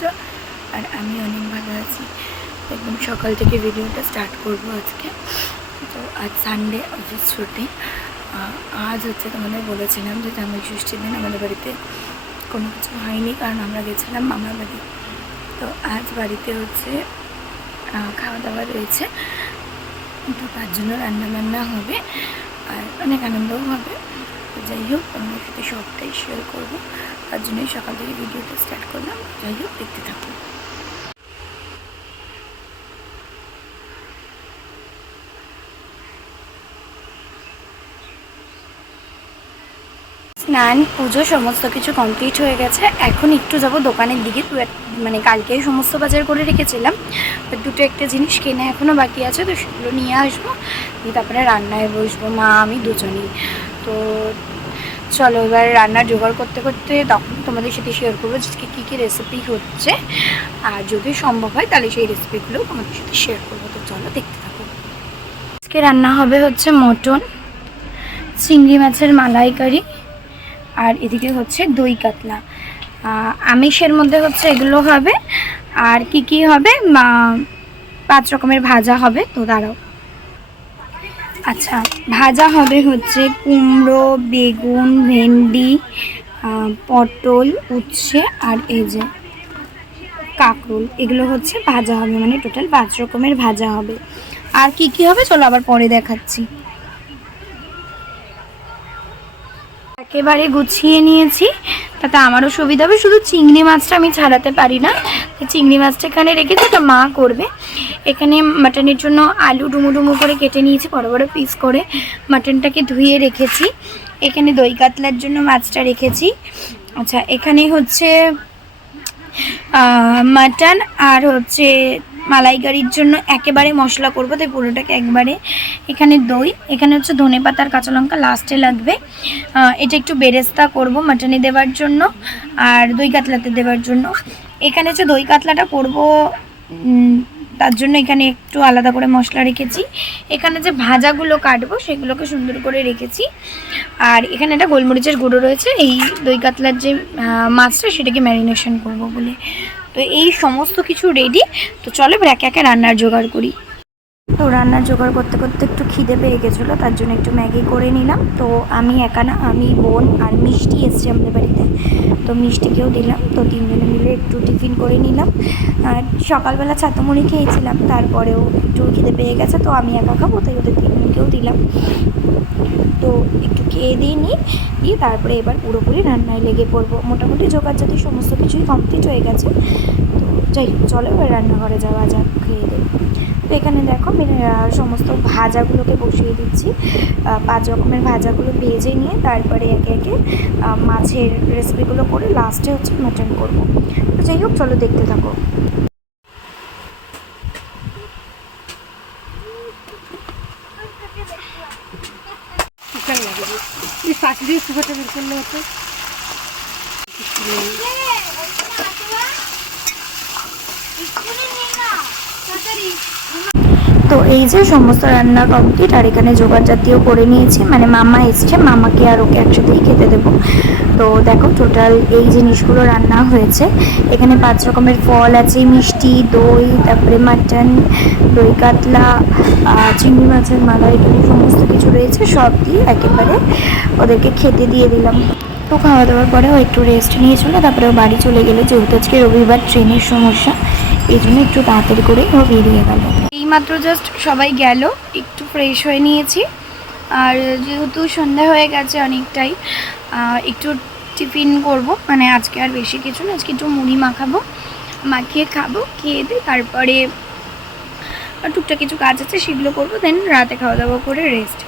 আছো? আর আমি অনেক ভালো আছি। একদম সকাল থেকে ভিডিওটা স্টার্ট করব আজকে। তো আজ সানডে, অফিস ছুটি। আজ হচ্ছে তোমাদের বলেছিলাম যে জামাই ষষ্ঠীর দিন আমাদের বাড়িতে কোনো কিছু হয়নি, কারণ আমরা গেছিলাম মামার বাড়ি। তো আজ বাড়িতে হচ্ছে খাওয়া দাওয়া রয়েছে, তো তার জন্য রান্না হবে আর অনেক আনন্দও হবে। তো যাই হোক, তোমাদের সাথে সবটাই শেয়ার করবো, তার জন্যই সকাল থেকে ভিডিওটা স্টার্ট করলাম। যাই হোক, দেখতে থাকুন। স্নান, পুজো সমস্ত কিছু কমপ্লিট হয়ে গেছে। এখন একটু যাব দোকানের দিকে। মানে কালকেই সমস্ত বাজার করে রেখেছিলাম, দুটো একটা জিনিস কেনা এখনও বাকি আছে, তো সেগুলো নিয়ে আসবো, দিয়ে তারপরে রান্নায় বসবো, মা আমি দুজনেই। তো চলো এবার রান্নার জোগাড় করতে করতে তখন তোমাদের সাথে শেয়ার করবো যে কী কী রেসিপি হচ্ছে, আর যদি সম্ভব হয় তাহলে সেই রেসিপিগুলো তোমাদের সাথে শেয়ার করবো। তো চলো দেখতে থাকো। আজকে রান্না হবে হচ্ছে মটন, চিংড়ি মাছের মালাইকারি, আর এদিকে হচ্ছে দই কাতলা। আমিষের মধ্যে হচ্ছে এগুলো হবে। আর কি হবে, 5 রকমের ভাজা হবে। তো দাঁড়াও, আচ্ছা, ভাজা হবে হচ্ছে কুমড়ো, বেগুন, ভেন্ডি, পটল, উচ্ছে আর এই যে কাঁকরোল, এগুলো হচ্ছে ভাজা হবে, মানে টোটাল 5 রকমের ভাজা হবে। আর কি হবে চলো আবার পরে দেখাচ্ছি। একেবারে গুছিয়ে নিয়েছি, তাতে আমারও সুবিধা হবে। শুধু চিংড়ি মাছটা আমি ছাড়াতে পারি না, চিংড়ি মাছটা এখানে রেখেছি, ওটা মা করবে। এখানে মাটনের জন্য আলু ডুমো ডুমো করে কেটে নিয়েছি, বড় বড় পিস করে। মাটনটাকে ধুয়ে রেখেছি। এখানে দই কাতলার জন্য মাছটা রেখেছি। আচ্ছা, এখানে হচ্ছে মাটন আর হচ্ছে মালাইকারির জন্য একেবারে মশলা করবো, তাই পুরোটাকে একবারে। এখানে দই, এখানে হচ্ছে ধনেপাতার কাঁচা লঙ্কা লাস্টে লাগবে। এটা একটু বেরেস্তা করব মাটনে দেওয়ার জন্য আর দই কাতলাতে দেওয়ার জন্য। এখানে হচ্ছে দই কাতলাটা করব, তার জন্য এখানে একটু আলাদা করে মশলা রেখেছি। এখানে যে ভাজাগুলো কাটবো সেগুলোকে সুন্দর করে রেখেছি। আর এখানে একটা গোলমরিচের গুঁড়ো রয়েছে, এই দই কাতলার যে মাছটা সেটাকে ম্যারিনেশন করব বলে। তো এই সমস্ত কিছু রেডি। তো চলো এবার একে একে রান্নার জোগাড় করি। তো রান্নার জোগাড় করতে করতে একটু খিদে পেয়ে গেছিলো, তার জন্য একটু ম্যাগি করে নিলাম। তো আমি একা না, আমি, বোন আর মিষ্টি এসছে আমাদের বাড়িতে, তো মিষ্টিকেও দিলাম। তো 3 জনে মিলে একটু টিফিন করে নিলাম। আর সকালবেলা ছাতু মুড়ি খেয়েছিলাম, তারপরেও একটু খিদে পেয়ে গেছে, তো আমি একা খাবো, তাই ওদের 3 জনকেও দিলাম। তো একটু খেয়ে দিয়ে তারপরে এবার পুরোপুরি রান্নায় লেগে পড়বো। মোটামুটি জোগাড়জাতি সমস্ত কিছুই কমপ্লিট হয়ে গেছে। তো যাই হোক, চলো এবার রান্নাঘরে যাওয়া যাক, খেয়ে দেবো। তো এখানে দেখো আমি সমস্ত ভাজাগুলোকে বসিয়ে দিচ্ছি। 5 রকমের ভাজাগুলো ভেজে নিয়ে তারপরে একে একে মাছের রেসিপিগুলো করে লাস্টে হচ্ছে মাটন করবো। তো যাই হোক, চলো দেখতে থাকো। তো এই যে সমস্ত রান্না কমপ্লিট, আর এখানে জোগাড় জাতীয় করে নিয়েছি, মানে মামা এসছে, মামাকে আর ওকে একসাথেই খেতে দেবো। তো দেখো টোটাল এই জিনিসগুলো রান্না হয়েছে। এখানে 5 রকমের ফল আছে, মিষ্টি, দই, তারপরে মাটন, দই কাতলা, চিংড়ি মাছের মালাইকারি, সমস্ত কিছু রয়েছে। সব দিয়ে একেবারে ওদেরকে খেতে দিয়ে দিলাম। তো খাওয়া দাওয়ার পরেও একটু রেস্ট নিয়েছিল, তারপরে ও বাড়ি চলে গেলো, যেহেতু আজকে রবিবার ট্রেনের সমস্যা, এই জন্য একটু তাড়াতাড়ি করে ও বেরিয়ে গেল। এইমাত্র জাস্ট সবাই গেল, একটু ফ্রেশ হয়ে নিয়েছি। আর যেহেতু সন্ধ্যা হয়ে গেছে অনেকটাই, একটু টিফিন করব, মানে আজকে আর বেশি কিছু না, আজকে একটু মুড়ি মাখিয়ে খাবো। খেয়ে দিয়ে তারপরে টুকটাক কিছু কাজ আছে সেগুলো করবো, দেন রাতে খাওয়া দাওয়া করে রেস্ট।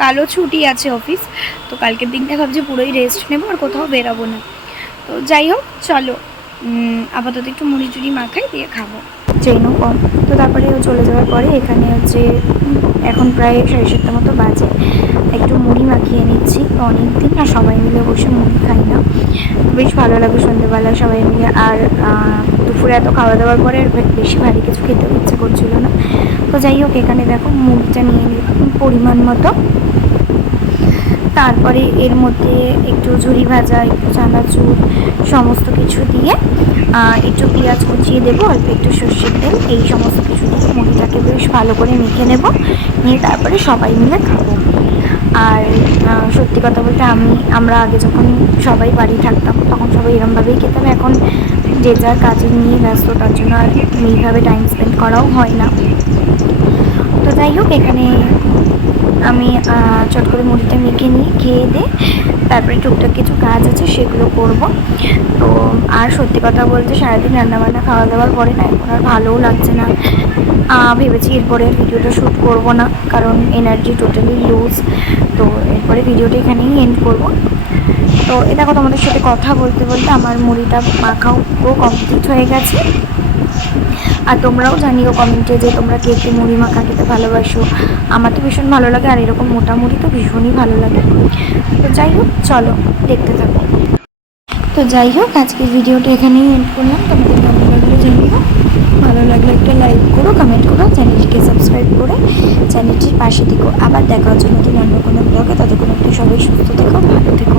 কালও ছুটি আছে অফিস, তো কালকের দিনটা ভাবছি পুরোই রেস্ট নেবো, আর কোথাও বেরাবো না। তো যাই হোক, চলো আপাতত একটু মুড়ি চুড়ি মাখাই দিয়ে খাবো, ট্রেনও কম। তো তারপরে ও চলে যাওয়ার পরে এখানে হচ্ছে এখন প্রায় 7:30 মতো বাজে, একটু মুড়ি মাখিয়ে নিচ্ছি। অনেক দিন না সবাই মিলে বসে মুড়ি খাই না, বেশ ভালো লাগে সন্ধ্যেবেলা সবাই মিলে। আর দুপুরে এত খাওয়া দাওয়ার পরে বেশি ভারী কিছু খেতে ইচ্ছে করছিল না। তো যাই হোক, এখানে দেখো মুড়িটা নিয়ে নিলাম পরিমাণ মতো। তারপরে এর মধ্যে একটু ঝুরি ভাজা, একটু চানাচুর, সমস্ত কিছু দিয়ে একটু পেঁয়াজ কুচিয়ে দেবো, অল্প একটু সর্ষের তেল, এই সমস্ত কিছু দিয়ে মুড়িটাকে বেশ ভালো করে মেখে নেব, নিয়ে তারপরে সবাই মিলে খাবো। আর সত্যি কথা বলতে আমরা আগে যখন সবাই বাড়ি থাকতাম তখন সবাই এরমভাবেই খেতাম। এখন যে যার কাজে নিয়ে ব্যস্ত, তার জন্য আর এইভাবে টাইম স্পেন্ড করাও হয় না। তো যাই হোক, এখানে আমি চট করে মুড়িটা মেখে নিয়ে খেয়ে দিয়ে তারপরে টুকটাক কিছু কাজ আছে সেগুলো করব। তো আর সত্যি কথা বলতে সারাদিন রান্নাবান্না খাওয়া দাওয়ার পরে না এখন আর ভালোও লাগছে না। ভেবেছি এরপরে ভিডিওটা শ্যুট করব না, কারণ এনার্জি টোটালি লুজ। তো এরপরে ভিডিওটা এখানেই এন্ড করব। তো এ দেখো, তোমাদের সাথে কথা বলতে বলতে আমার মুড়িটা মাখাও পুরো কমপ্লিট হয়ে গেছে। আর তোমরাও জানিও কমেন্টে যে তোমরা কে কে মুড়ি মাখা খেতে ভালোবাসো। আমার তো ভীষণ ভালো লাগে, আর এরকম মোটা মুড়ি তো ভীষণই ভালো লাগে। তো যাই হোক, চলো দেখতে থাকো। তো যাই হোক, আজকের ভিডিওটা এখানেই এন্ড করলাম। তোমাদের কেমন লাগলো জানিও, ভালো লাগলে একটা লাইক করো, কমেন্ট করো, চ্যানেলটিকে সাবস্ক্রাইব করে চ্যানেলটির পাশে থেকো। আবার দেখা হচ্ছে নতুন অন্য কোনো ব্লগে। ততক্ষণ একটু সবাই সুস্থ থেকো, ভালো থেকো।